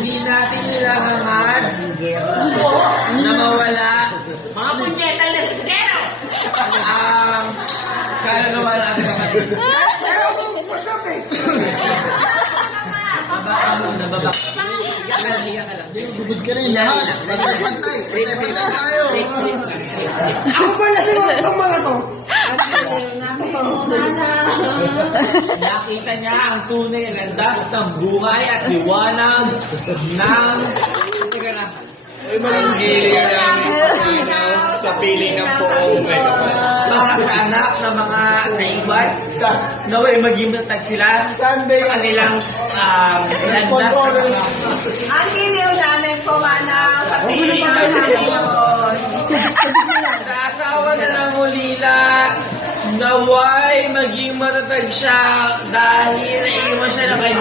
hindi natin nilahangad na mawala Mga punyeta na sigero! ang kalagawa ng ating kapatid. Babaka muna, babaka. Hiya ka lang. Bubud ka rin lahat. Pantay. Pantay tayo. Ako pala si itong mga to. Nakita niya ang tunay na landas ng buhay at liwanag ng... Teka na. Ang hiling namin sa piling ng poong ngayon. Para sa anak ng mga naiwan, naway maging matag sila sa kanilang landas. Ang giliw namin po, mana, sa piling namin yun. Sa asawa na ng ulila, naway maging matatag siya dahil naiwan siya ng kanyang